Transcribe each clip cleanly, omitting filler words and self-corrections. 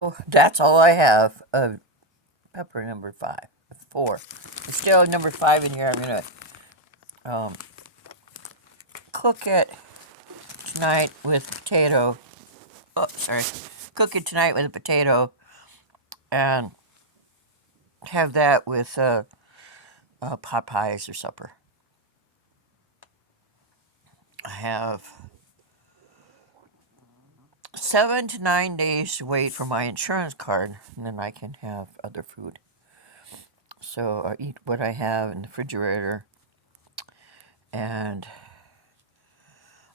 Oh, that's all I have of pepper number five. Four. There's still number five in here. I'm gonna um, cook it tonight with potato. Oh, sorry. Cook it tonight with a potato and have that with pot pies or supper. I have 7 to 9 days to wait for my insurance card, and then I can have other food. So I eat what I have in the refrigerator, and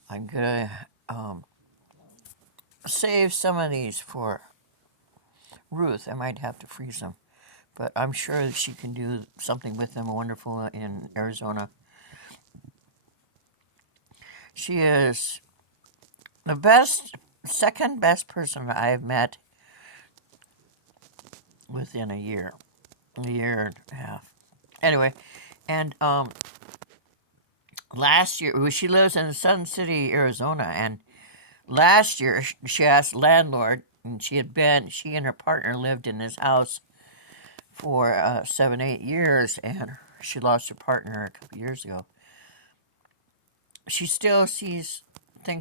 I'm gonna save some of these for Ruth. I might have to freeze them, but I'm sure that she can do something with them wonderful in Arizona. She is the best, second best person I've met within a year and a half. Anyway, and last year, well, she lives in Sun City, Arizona, and last year she asked the landlord, and she and her partner lived in this house for 7, 8 years, and she lost her partner a couple years ago. She still thinks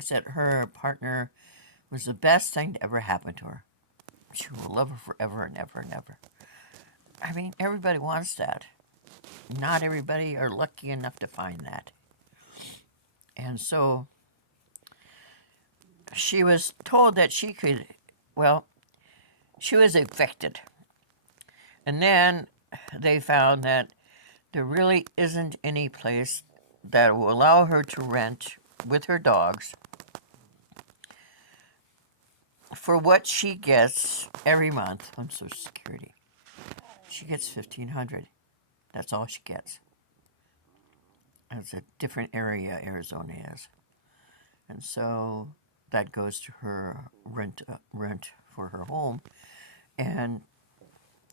that her partner was the best thing to ever happen to her. She will love her forever and ever and ever. I mean, everybody wants that. Not everybody are lucky enough to find that. And so she was told that she could, well, she was evicted. And then they found that there really isn't any place that will allow her to rent with her dogs for what she gets every month on Social Security. She gets 1,500. That's all she gets. It's a different area Arizona is, and so that goes to her rent for her home. And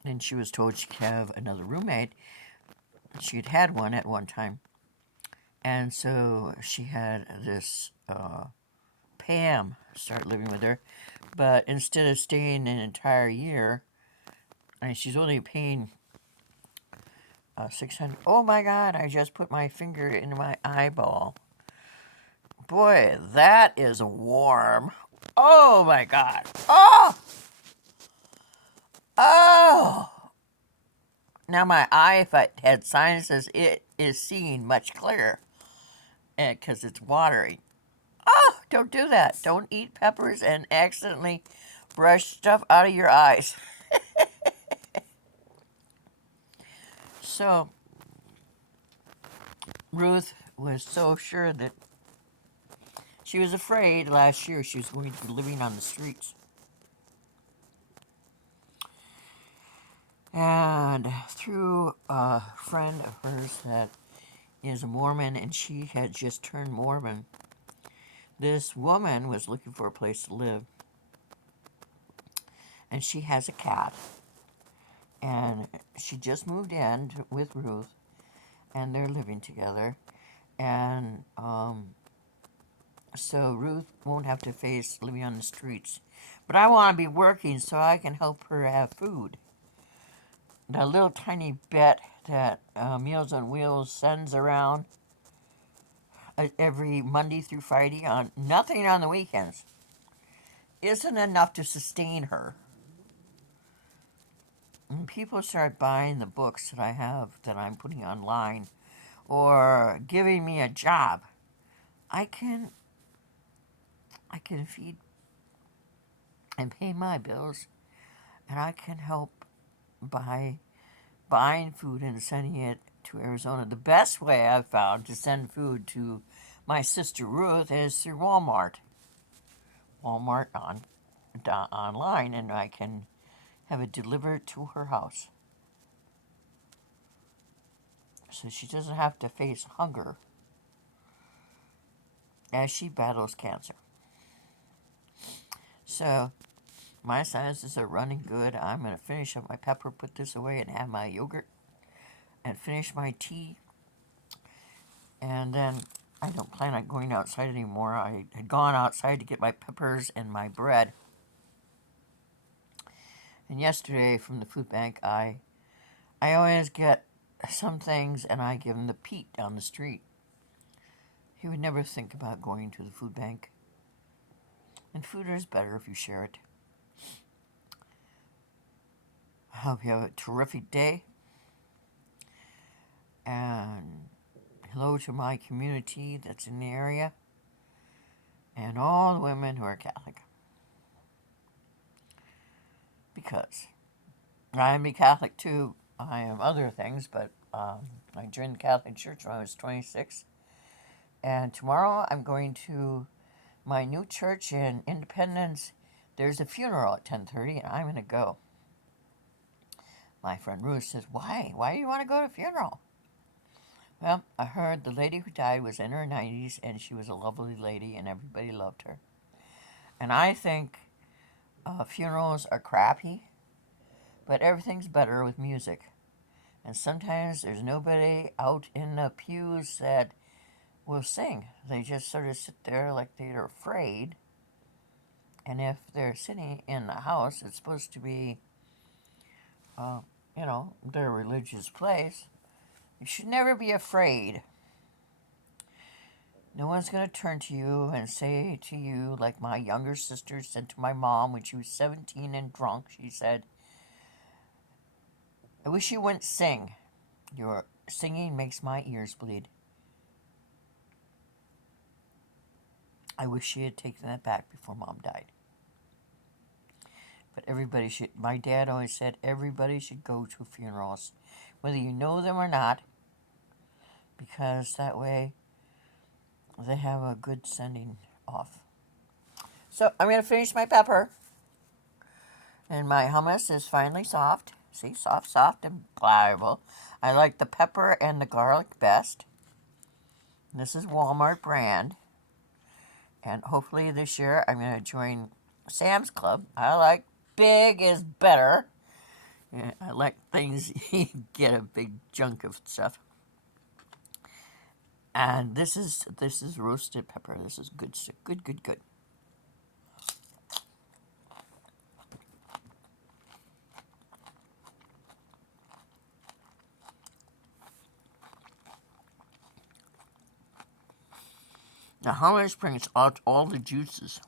then she was told she could have another roommate. She had one at one time, and so she had this Pam start living with her. But instead of staying an entire year, I mean, she's only paying 600. Oh my God! I just put my finger in my eyeball. Boy, that is warm. Oh my God! Oh, oh! Now my eye, if I had sinuses, it is seeing much clearer, because it's watery. Oh, don't do that. Don't eat peppers and accidentally brush stuff out of your eyes. So Ruth was so sure that she was afraid last year she was going to be living on the streets. And through a friend of hers that is a Mormon and she had just turned Mormon, this woman was looking for a place to live. And she has a cat. And she just moved in with Ruth and they're living together. And so Ruth won't have to face living on the streets. But I want to be working so I can help her have food. The little tiny bit that Meals on Wheels sends around every Monday through Friday, on nothing on the weekends, isn't enough to sustain her. When people start buying the books that I have that I'm putting online or giving me a job, I can I can feed and pay my bills, and I can help by buying food and sending it to Arizona. The best way I've found to send food to my sister Ruth is through Walmart online, and I can have it delivered to her house. So she doesn't have to face hunger as she battles cancer. So my sinuses are running good. I'm going to finish up my pepper, put this away, and have my yogurt, and finish my tea. And then I don't plan on going outside anymore. I had gone outside to get my peppers and my bread. And yesterday from the food bank, I always get some things and I give him the Pete down the street. He would never think about going to the food bank. And food is better if you share it. I hope you have a terrific day. And hello to my community that's in the area. And all the women who are Catholic. Because I am a Catholic too. I am other things, but I joined the Catholic Church when I was 26. And tomorrow I'm going to my new church in Independence. There's a funeral at 10:30, and I'm going to go. My friend Ruth says, "Why? Why do you want to go to a funeral?" Well, I heard the lady who died was in her 90s, and she was a lovely lady, and everybody loved her. And I think funerals are crappy, but everything's better with music. And sometimes there's nobody out in the pews that will sing. They just sort of sit there like they're afraid. And if they're sitting in the house, it's supposed to be, their religious place. You should never be afraid. No one's going to turn to you and say to you, like my younger sister said to my mom when she was 17 and drunk, she said, "I wish you wouldn't sing. Your singing makes my ears bleed." I wish she had taken that back before Mom died. But everybody should, my dad always said, everybody should go to funerals, whether you know them or not, because that way they have a good sending off. So I'm going to finish my pepper. And my hummus is finally soft. See, soft, and pliable. I like the pepper and the garlic best. This is Walmart brand. And hopefully this year I'm going to join Sam's Club. I like big is better. Yeah, I like things you get a big chunk of stuff. And this is roasted pepper. This is good. Now hummus brings out all the juices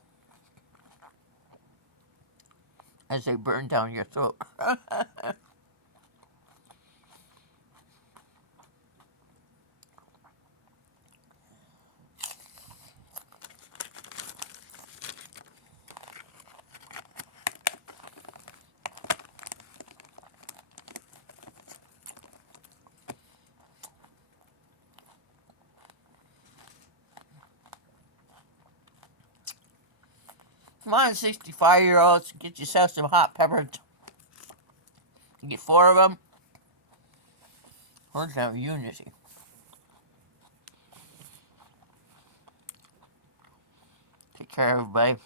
as they burn down your throat. Come on, 65-year-olds, get yourself some hot peppers. You get 4 of them. We're going to have unity. Take care, everybody.